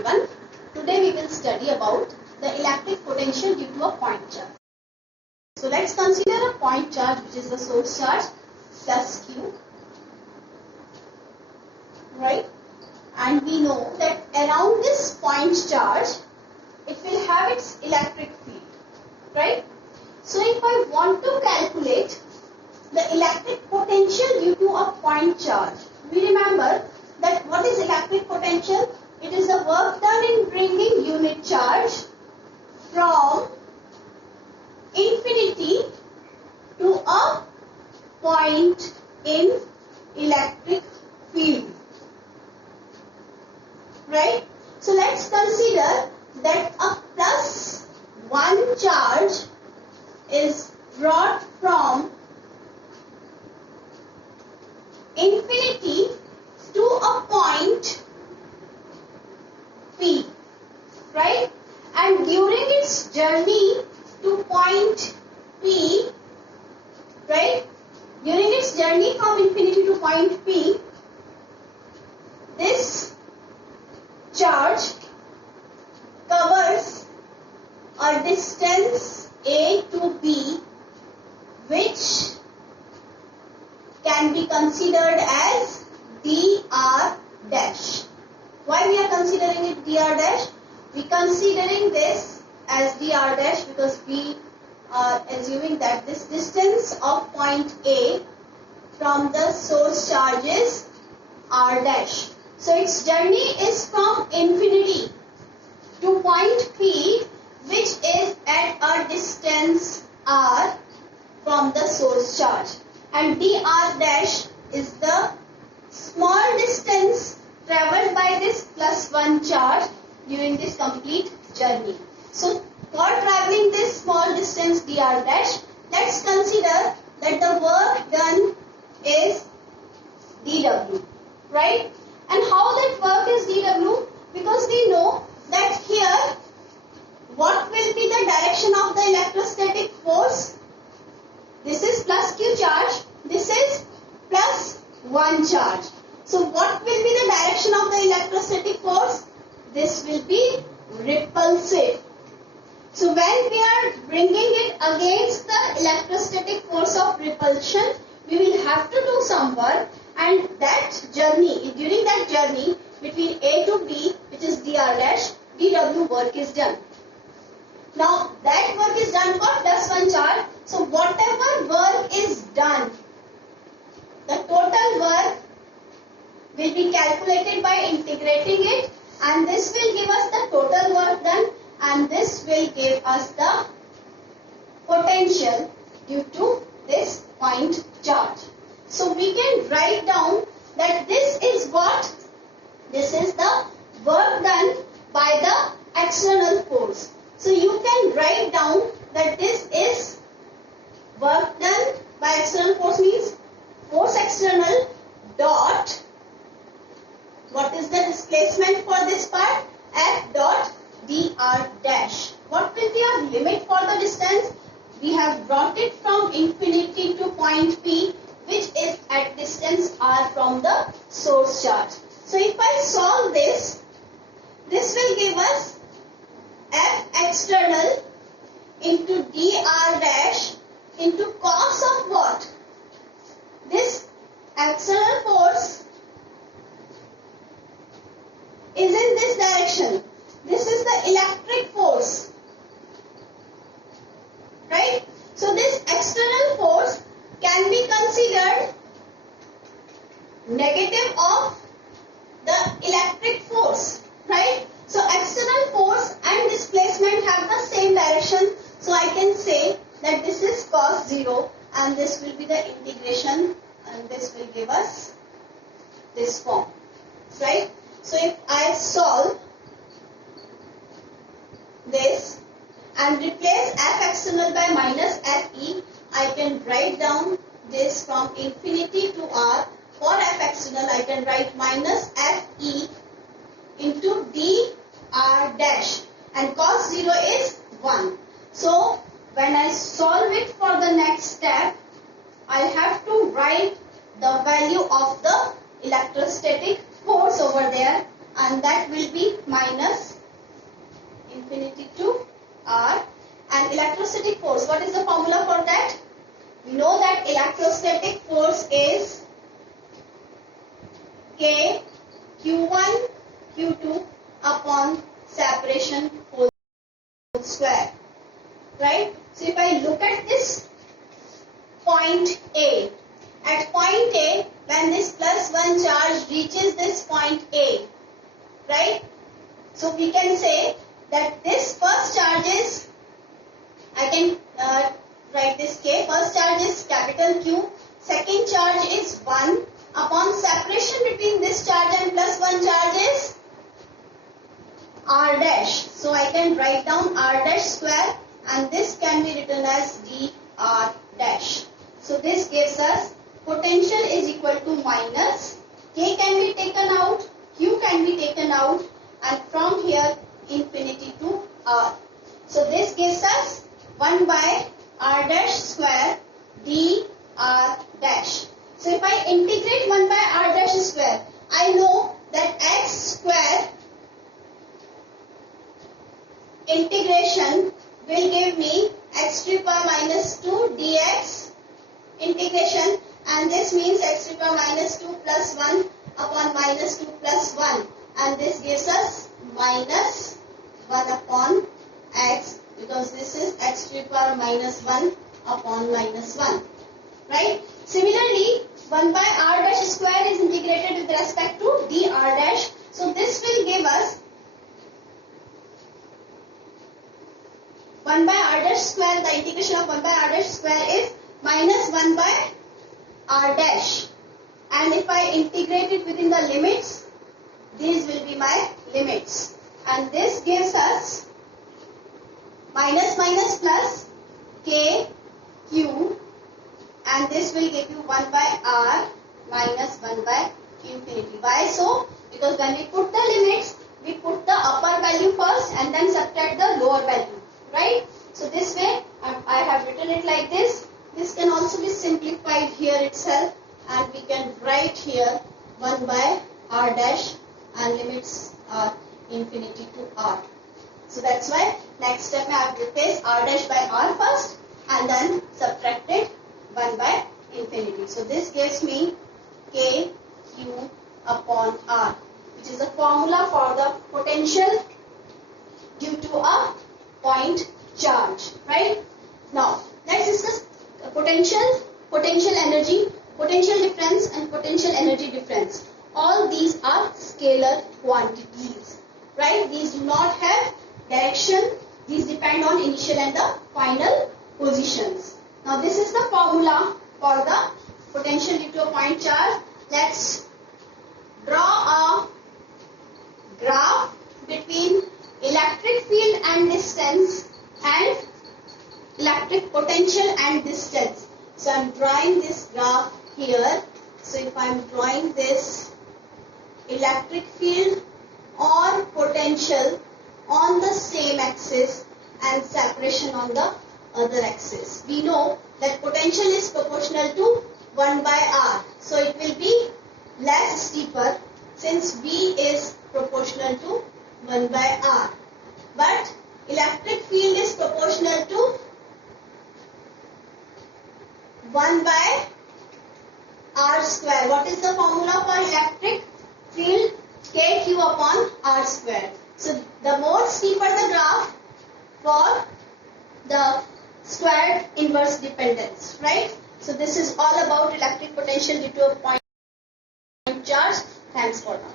everyone. Today we will study about the electric potential due to a point charge. So let's consider a point charge which is the source charge plus Q, right? And we know that around this point charge it will have its electric field, right? So if I want to calculate the electric potential due to a point charge, we remember that what is electric potential? It is the work done in bringing unit charge from infinity to a point in electric field, right? So let's consider that a plus 1 charge is brought from infinity to a point P, right? And during its journey to point P, right? During its journey from infinity to point P, this charge covers a distance A to B which can be considered as dr dash. Why we are considering it dr dash? We considering this as dr dash because we are assuming that this distance of point A from the source charge is r dash. So its journey is from infinity to point P which is at a distance r from the source charge, and dr dash is the small distance travelled by this plus 1 charge during this complete journey. So for travelling this small distance dr dash, let's consider that the work done is dw, right? And how that work is dw? Because we know that here what will be the direction of the electrostatic force? This is plus q charge, this is plus 1 charge. So what will be the direction of the electrostatic force? This will be repulsive. So when we are bringing it against the electrostatic force of repulsion, we will have to do some work, and that journey, during that journey between A to B, which is dr dash, dw work is done. Now that work is done for plus 1 charge. So whatever work is done, the total work will be calculated by integrating it, and this will give us the total work done, and this will give us the potential due to this point charge. So we can write down that this is what? This is the work done by the external force. So you can write down that this is work done by external force, means force external dot, what is the displacement for this part? F dot dr dash. What will be our limit for the distance? We have brought it from infinity to point P which is at distance r from the source charge. So if I solve this, this will give us F external into dr dash into cos of what? This external force is in this direction. This is the electric force, right? So this external force can be considered negative of the electric force, right? So external force and displacement have the same direction. So I can say that this is cos 0 and this will be the integration, and this will give us this form, right? So if I solve this and replace F external by minus Fe, I can write down this from infinity to r. For F external, I can write minus Fe into dr dash, and cos 0 is 1. So when I solve it for the next step, I have to write the value of the electrostatic force over there, and that will be minus infinity to R. And electrostatic force, what is the formula for that? We know that electrostatic force is K Q1 Q2 upon separation whole square, right? So if I look at this point A, at point A, when this plus 1 charge reaches this point A, right? So we can say that this first charge is, I can write this K, first charge is capital Q, second charge is 1 upon separation between this charge and plus 1 charge is R dash. So I can write down R dash square and this can be written as dr dash. So this gives us potential is equal to minus K can be taken out, Q can be taken out, and from here infinity to R. So this gives us 1 by R dash square dr dash. So if I integrate 1 by R dash square, I know that x square integration will give me x to the power minus 2 dx integration, and this means x to the power minus 2 plus 1 upon minus 2 plus 1, and this gives us minus 1 upon x, because this is x to the power minus 1 upon minus 1, right? Similarly, 1 by R dash square is integrated with respect to dr dash, so this will give us 1 by R dash square, the integration of 1 by R dash square is minus 1 by R dash, and if I integrate it within the limits, these will be my limits, and this gives us minus minus plus K Q, and this will give you 1 by R minus 1 by infinity. Why so? Because when we put the limits, we put the upper value first and then subtract the lower value, right? So this way I have written it like this. This can also be simplified here itself, and we can write here 1 by R dash and limits are infinity to R. So that's why next step I have replaced R dash by R first and then subtracted 1 by infinity. So this gives me K Q upon R, which is a formula for the potential due to a point charge, right? Now let's discuss potential energy, potential difference and potential energy difference. All these are scalar quantities, right? These do not have direction. These depend on initial and the final positions. Now this is the formula for the potential due to a point charge. Let's draw a graph between electric field and distance and electric potential and distance. So I am drawing this graph here. So if I am drawing this electric field or potential on the same axis and separation on the other axis, we know that potential is proportional to 1 by R. So it will be less steeper since V is proportional to 1 by R. But electric field is proportional to 1 by R square. What is the formula for electric field? KQ upon R square. So the more steeper the graph for the squared inverse dependence, right? So this is all about electric potential due to a point charge. Thanks for now.